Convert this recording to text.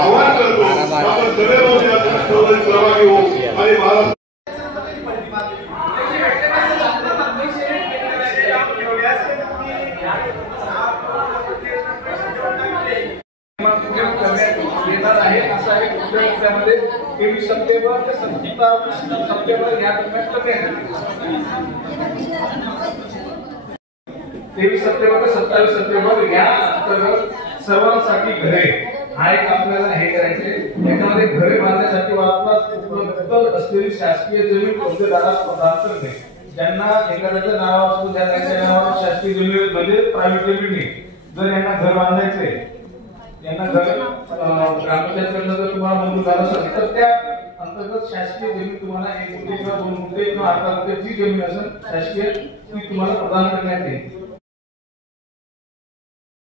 आव्हान करतो आपण सगळे सहभागी होऊ आणि महाराष्ट्र त्यामध्ये 23 सप्टेंबर ते 27 सप्टेंबर या दरम्यान करण्यात 23 सप्टेंबर ते 27 सप्टेंबर या अंतर्गत सर्वांसाठी घरे हा एक आपल्याला हे करायचे। यामध्ये घरे बांधण्यासाठी वापरात उपलब्ध असलेली शासकीय जमीन कब्जेदारास प्रदान करणे। ज्यांना एखाद्याच्या नावावर असून त्यांच्या नावावर शासकीय जमीन म्हणजे प्रायव्हेट जमीन नाही, जर यांना घर बांधायचंय, यांना घर ग्रामपंचायतकडनं जर तुम्हाला मंजूर झालं असेल तर त्या अंतर्गत शासकीय जमीन तुम्हाला 1 गुंठे किंवा 2 गुंठे किंवा 18 गुंठे जी जमीन असेल शासकीय ती तुम्हाला प्रदान करण्यात येईल।